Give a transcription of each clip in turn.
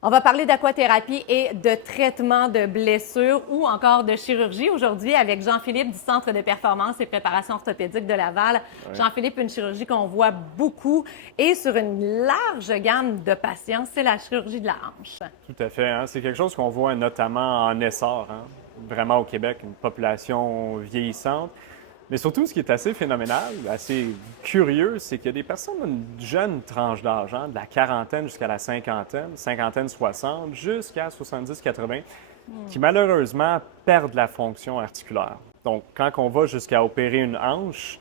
On va parler d'aquathérapie et de traitement de blessures ou encore de chirurgie aujourd'hui avec Jean-Philippe du Centre de performance et préparation orthopédique de Laval. Ouais, Jean-Philippe, une chirurgie qu'on voit beaucoup et sur une large gamme de patients, c'est la chirurgie de la hanche. tout à fait, hein. C'est quelque chose qu'on voit notamment en essor, hein, vraiment au Québec, une population vieillissante. Mais surtout, ce qui est assez phénoménal, assez curieux, c'est qu'il y a des personnes d'une jeune tranche d'âge, hein, de la quarantaine jusqu'à la cinquantaine, cinquantaine, 60, jusqu'à 70-80, qui malheureusement perdent la fonction articulaire. Donc, quand on va jusqu'à opérer une hanche,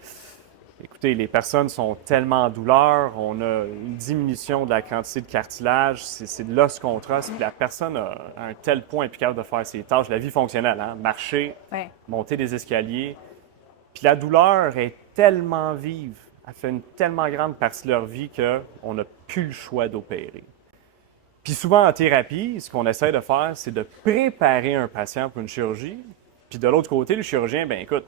écoutez, les personnes sont tellement en douleur, on a une diminution de la quantité de cartilage, c'est de l'os contre os, puis la personne a un tel point plus capable de faire ses tâches, la vie fonctionnelle, hein, marcher, Ouais. monter des escaliers. Puis la douleur est tellement vive, elle fait une tellement grande partie de leur vie qu'on n'a plus le choix d'opérer. Puis souvent en thérapie, ce qu'on essaie de faire, c'est de préparer un patient pour une chirurgie. Puis de l'autre côté, le chirurgien, ben écoute,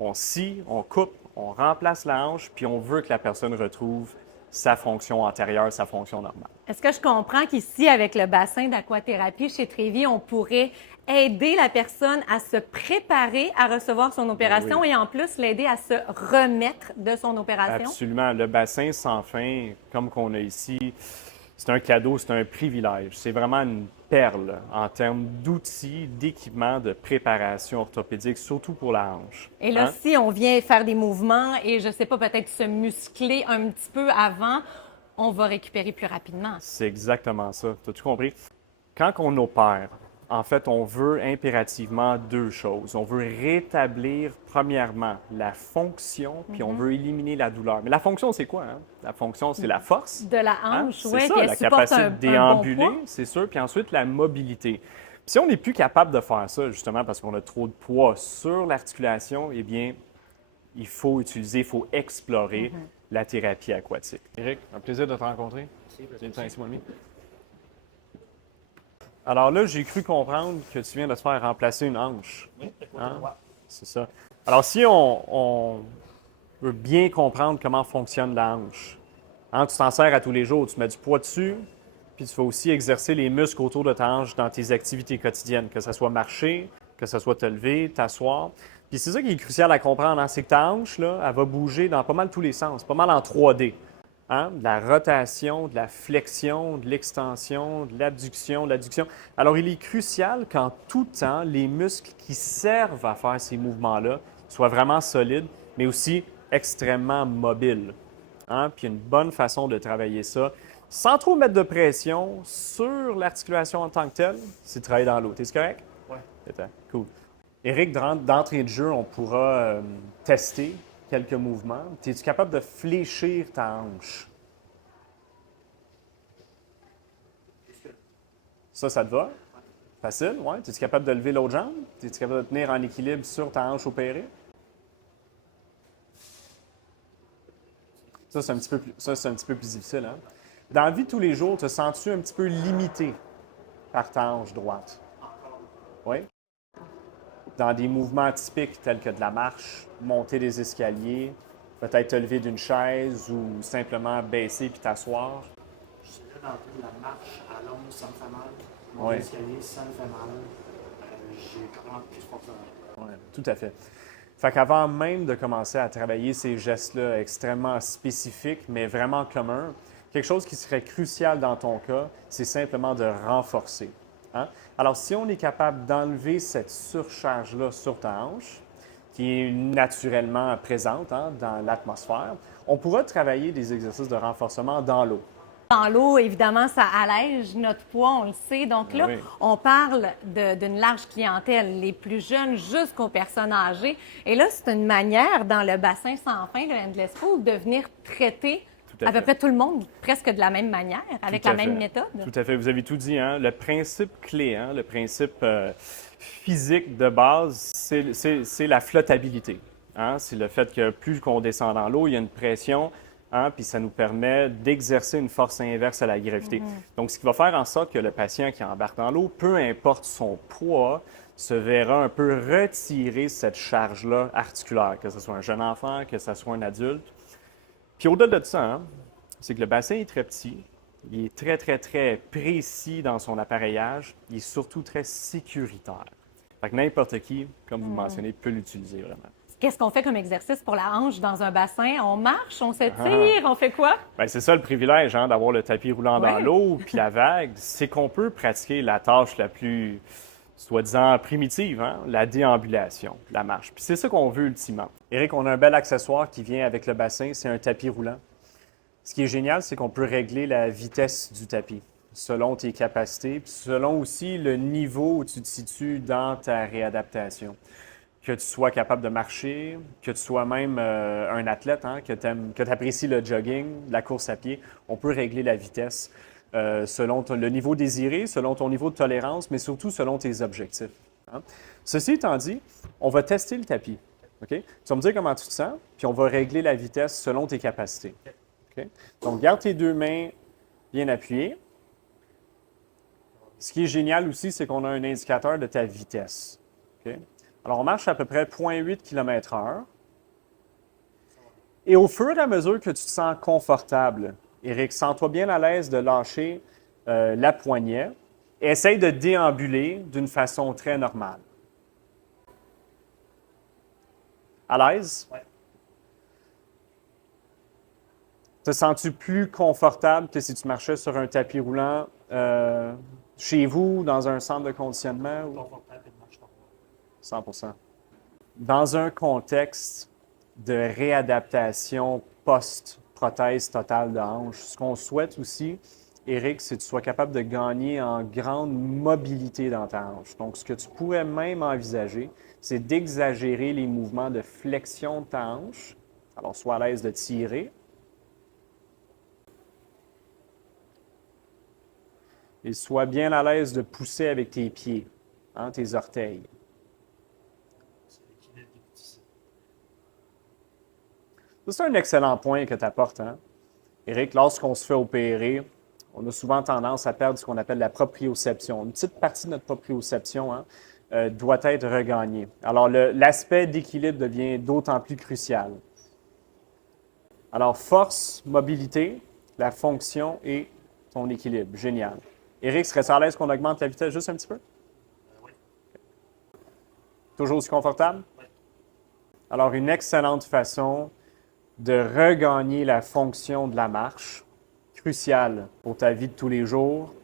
on scie, on coupe, on remplace la hanche, puis on veut que la personne retrouve sa fonction antérieure, sa fonction normale. Est-ce que je comprends qu'ici, avec le bassin d'aquathérapie chez Trévi, on pourrait aider la personne à se préparer à recevoir son opération Oui. et en plus l'aider à se remettre de son opération? Absolument. Le bassin sans fin, comme qu'on a ici, c'est un cadeau, c'est un privilège. C'est vraiment une perle en termes d'outils, d'équipements, de préparation orthopédique, surtout pour la hanche. Et là, Hein? si on vient faire des mouvements et je sais pas, peut-être se muscler un petit peu avant, on va récupérer plus rapidement. C'est exactement ça. Tu as tout compris? Quand on opère, en fait, on veut impérativement deux choses. On veut rétablir, premièrement, la fonction, puis on veut éliminer la douleur. Mais la fonction, c'est quoi, hein? La fonction, c'est la force. De la Hein? hanche, C'est oui, ça, puis elle la supporte capacité de un bon déambuler, poids. c'est sûr. Puis ensuite, la mobilité. Puis si on n'est plus capable de faire ça, justement, parce qu'on a trop de poids sur l'articulation, eh bien, il faut utiliser, il faut explorer la thérapie aquatique. Eric, un plaisir de te rencontrer. Viens te ici, mon ami. Alors là, j'ai cru comprendre que tu viens de te faire remplacer une hanche. Hein? C'est ça. Alors, si on veut bien comprendre comment fonctionne la hanche, hein, tu t'en sers à tous les jours, tu mets du poids dessus, puis tu vas aussi exercer les muscles autour de ta hanche dans tes activités quotidiennes, que ce soit marcher, que ce soit te lever, t'asseoir. Puis c'est ça qui est crucial à comprendre, hein, c'est que ta hanche, là, elle va bouger dans pas mal tous les sens, pas mal en 3D. Hein? De la rotation, de la flexion, de l'extension, de l'abduction, de l'adduction. Alors, il est crucial qu'en tout temps, les muscles qui servent à faire ces mouvements-là soient vraiment solides, mais aussi extrêmement mobiles. Hein? Puis une bonne façon de travailler ça, sans trop mettre de pression sur l'articulation en tant que telle, c'est de travailler dans l'eau. T'es correct? Ouais. C'était cool. Éric, d'entrée de jeu, on pourra tester quelques mouvements. Es-tu capable de fléchir ta hanche? Ça te va? Facile, ouais. Es-tu capable de lever l'autre jambe? Es-tu capable de tenir en équilibre sur ta hanche opérée? Ça, c'est un petit peu plus difficile, hein? Dans la vie de tous les jours, te sens-tu un petit peu limité par ta hanche droite? Oui? Dans des mouvements typiques tels que de la marche, monter des escaliers, peut-être te lever d'une chaise ou simplement baisser puis t'asseoir. Je dirais d'entrer de la marche à l'ombre, ça me fait mal. Mon Ouais. escalier, ça me fait mal. J'ai vraiment plus de fonctionnement. Oui, tout à fait. Fait qu'avant même de commencer à travailler ces gestes-là extrêmement spécifiques, mais vraiment communs, quelque chose qui serait crucial dans ton cas, c'est simplement de renforcer. Hein? Alors, si on est capable d'enlever cette surcharge-là sur ta hanche, qui est naturellement présente, hein, dans l'atmosphère, on pourra travailler des exercices de renforcement dans l'eau. Dans l'eau, évidemment, ça allège notre poids, on le sait. Donc là, Oui. on parle d'une large clientèle, les plus jeunes jusqu'aux personnes âgées. Et là, c'est une manière, dans le bassin sans fin, le Endless Pool, de venir traiter Tout à à peu fait. près tout le monde presque de la même manière, avec Tout la à même fait. méthode. Tout à fait. Vous avez tout dit, hein? Le principe clé, hein? Le principe physique de base, c'est la flottabilité. Hein? C'est le fait que plus qu'on descend dans l'eau, il y a une pression, hein? Puis ça nous permet d'exercer une force inverse à la gravité. Donc, ce qui va faire en sorte que le patient qui embarque dans l'eau, peu importe son poids, se verra un peu retirer cette charge-là articulaire, que ce soit un jeune enfant, que ce soit un adulte. Puis au-delà de ça, hein, c'est que le bassin est très petit, Il est très, très, très précis dans son appareillage. Il est surtout très sécuritaire. Fait que n'importe qui, comme vous mentionnez, peut l'utiliser vraiment. Qu'est-ce qu'on fait comme exercice pour la hanche dans un bassin? On marche, on s'étire, on fait quoi? Bien, c'est ça le privilège hein, d'avoir le tapis roulant dans Ouais. l'eau puis la vague, c'est qu'on peut pratiquer la tâche la plus, soi-disant, primitive, hein, la déambulation, la marche. Puis c'est ça qu'on veut ultimement. Éric, on a un bel accessoire qui vient avec le bassin, c'est un tapis roulant. Ce qui est génial, c'est qu'on peut régler la vitesse du tapis selon tes capacités, puis selon aussi le niveau où tu te situes dans ta réadaptation. Que tu sois capable de marcher, que tu sois même un athlète, hein, que tu apprécies le jogging, la course à pied, on peut régler la vitesse selon le niveau désiré, selon ton niveau de tolérance, mais surtout selon tes objectifs. Hein. Ceci étant dit, on va tester le tapis. OK? Tu vas me dire comment tu te sens, puis on va régler la vitesse selon tes capacités. OK? Donc, garde tes deux mains bien appuyées. Ce qui est génial aussi, c'est qu'on a un indicateur de ta vitesse. OK? Alors, on marche à peu près 0,8 km/h. Et au fur et à mesure que tu te sens confortable, Éric, sens-toi bien à l'aise de lâcher la poignée et essaye de déambuler d'une façon très normale. À l'aise? Oui. Te sens-tu plus confortable que si tu marchais sur un tapis roulant chez vous, dans un centre de conditionnement? Confortable et de marche normale. 100%. Dans un contexte de réadaptation post-prothèse totale de hanche, ce qu'on souhaite aussi, Éric, c'est que tu sois capable de gagner en grande mobilité dans ta hanche. Donc, ce que tu pourrais même envisager, c'est d'exagérer les mouvements de flexion de ta hanche. Alors, sois à l'aise de tirer. Et sois bien à l'aise de pousser avec tes pieds, hein, tes orteils. C'est l'équilibre des petits ici. Ça, c'est un excellent point que tu apportes, hein? Éric, lorsqu'on se fait opérer, on a souvent tendance à perdre ce qu'on appelle la proprioception. Une petite partie de notre proprioception hein, doit être regagnée. Alors, l'aspect d'équilibre devient d'autant plus crucial. Alors, force, mobilité, la fonction et ton équilibre. Génial. Éric, serais-tu à l'aise qu'on augmente la vitesse juste un petit peu? Oui. Toujours aussi confortable? Oui. Alors, une excellente façon de regagner la fonction de la marche, cruciale pour ta vie de tous les jours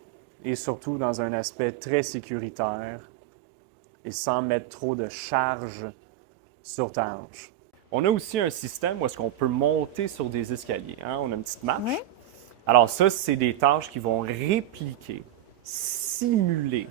et surtout dans un aspect très sécuritaire et sans mettre trop de charge sur ta hanche. On a aussi un système où est-ce qu'on peut monter sur des escaliers. Hein? On a une petite marche. Oui. Alors ça, c'est des tâches qui vont répliquer, simuler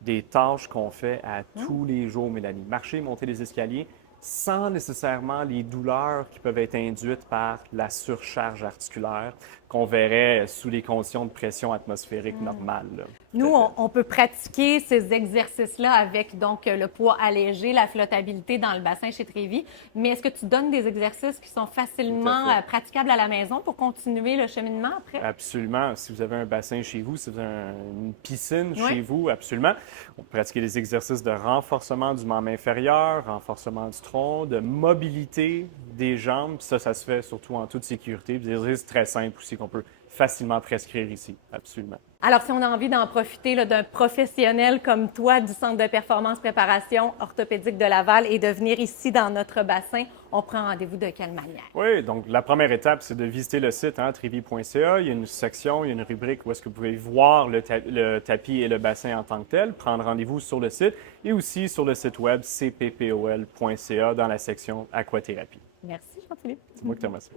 des tâches qu'on fait à tous les jours, Mélanie. Marcher, monter les escaliers, sans nécessairement les douleurs qui peuvent être induites par la surcharge articulaire qu'on verrait sous les conditions de pression atmosphérique normale. Là. Nous, Tout à fait. on peut pratiquer ces exercices-là avec donc le poids allégé, la flottabilité dans le bassin chez Trévy. Mais est-ce que tu donnes des exercices qui sont facilement Tout à fait. praticables à la maison pour continuer le cheminement après? Absolument. Si vous avez un bassin chez vous, si vous avez une piscine Oui. chez vous, absolument. On peut pratiquer des exercices de renforcement du membre inférieur, renforcement du tronc, de mobilité des jambes. Puis ça se fait surtout en toute sécurité. Des exercices très simples aussi qu'on peut facilement prescrire ici. Absolument. Alors, si on a envie d'en profiter là, d'un professionnel comme toi du Centre de performance préparation orthopédique de Laval et de venir ici dans notre bassin, on prend rendez-vous de quelle manière? Oui, donc la première étape, c'est de visiter le site trivy.ca. Il y a une section, il y a une rubrique où est-ce que vous pouvez voir le tapis et le bassin en tant que tel, prendre rendez-vous sur le site et aussi sur le site web cppol.ca dans la section aquathérapie. Merci, Jean-Philippe. C'est moi qui te remercie.